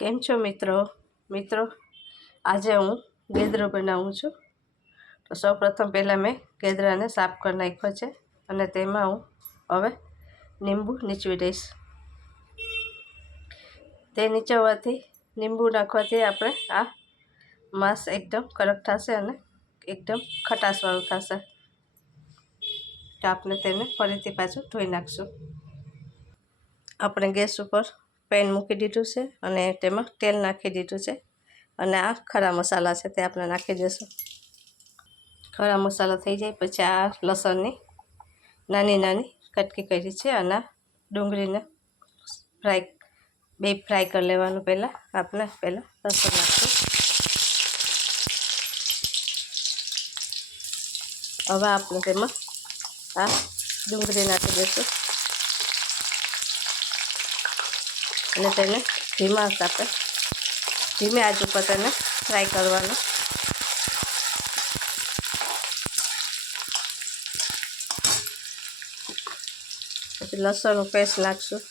કેમ છો મિત્રો આજે હું ગેદરો બનાવું છું। તો સૌપ્રથમ પહેલાં મેં ગેદરાને સાફ કરી નાખ્યો છે અને તેમાં હું હવે લીંબુ નીચવી દઈશ। તે નીચવવાથી લીંબુ નાખવાથી આપણે આ માંસ એકદમ કડક થશે અને એકદમ ખટાશવાળું થશે। તો આપણે તેને ફરીથી પાછું ધોઈ નાખશું। આપણે ગેસ ઉપર પેન મૂકી દીધું છે અને તેમાં તેલ નાખી દીધું છે અને આ ખરા મસાલા છે તે આપણે નાખી દઈશું। ખરા મસાલો થઈ જાય પછી આ લસણની નાની નાની કટકી કરી છે અને ડુંગળીને ફ્રાય કરી લેવાનું। પહેલાં લસણ નાખશું। હવે આપણે તેમાં આ ડુંગળી નાખી દઈશું અને તેને ધીમે આંચ ઉપર તેને ફ્રાય કરવાનું। પછી લસણનું પેસ્ટ નાખશું।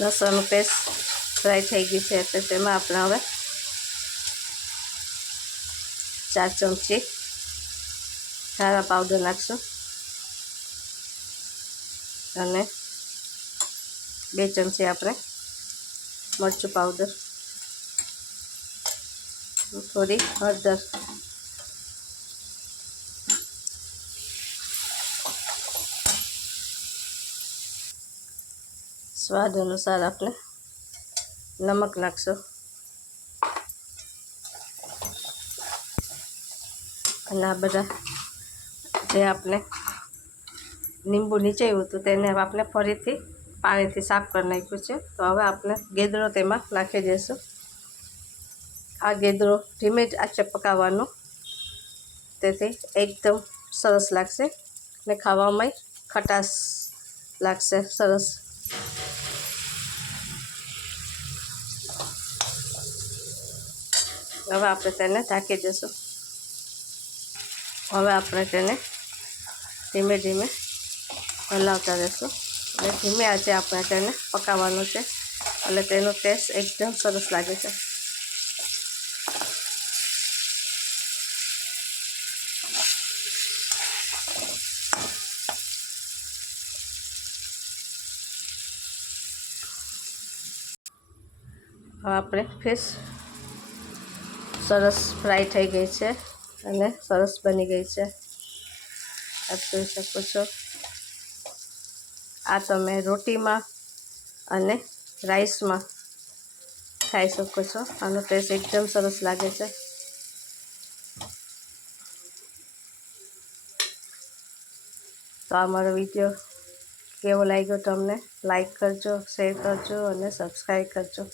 લસણનું પેસ્ટ ફ્રાય થઈ ગયું છે એટલે તેમાં આપણે હવે 4 ચમચી ધાણા પાવડર નાખશું અને 2 ચમચી આપણે મરચું પાવડર, થોડી હળદર, સ્વાદ અનુસાર આપણે નમક નાખશું અને આ બધા જે આપણે લીંબુ નીચેયું હતું તેને આપણે ફરીથી પાણીથી સાફ કરી નાખ્યું છે। તો હવે આપણે ગેદરો તેમાં નાખી દઈશું। આ ગેદરો ધીમે જ આંચે પકાવવાનો, તેથી એકદમ સરસ લાગશે અને ખાવામાં ખટાશ લાગશે સરસ। હવે આપણે તેને ઢાંકી દઈશું। હવે આપણે તેને ધીમે ધીમે હલાવતા રહીશું અને ધીમે આંચે આપણે તેને પકાવવાનું છે એટલે તેનો ટેસ્ટ એકદમ સરસ લાગે છે। હવે આપણે ફિશ સરસ ફ્રાય થઈ ગઈ છે અને સરસ બની ગઈ છે। આપ જોઈ શકો છો। આ તમે રોટીમાં અને રાઈસમાં ખાઈ શકો છો। આનો ટેસ્ટ એકદમ સરસ લાગે છે। તો આ મારો વિડીયો કેવો લાગ્યો તમને લાઈક કરજો, શેર કરજો અને સબસ્ક્રાઈબ કરજો।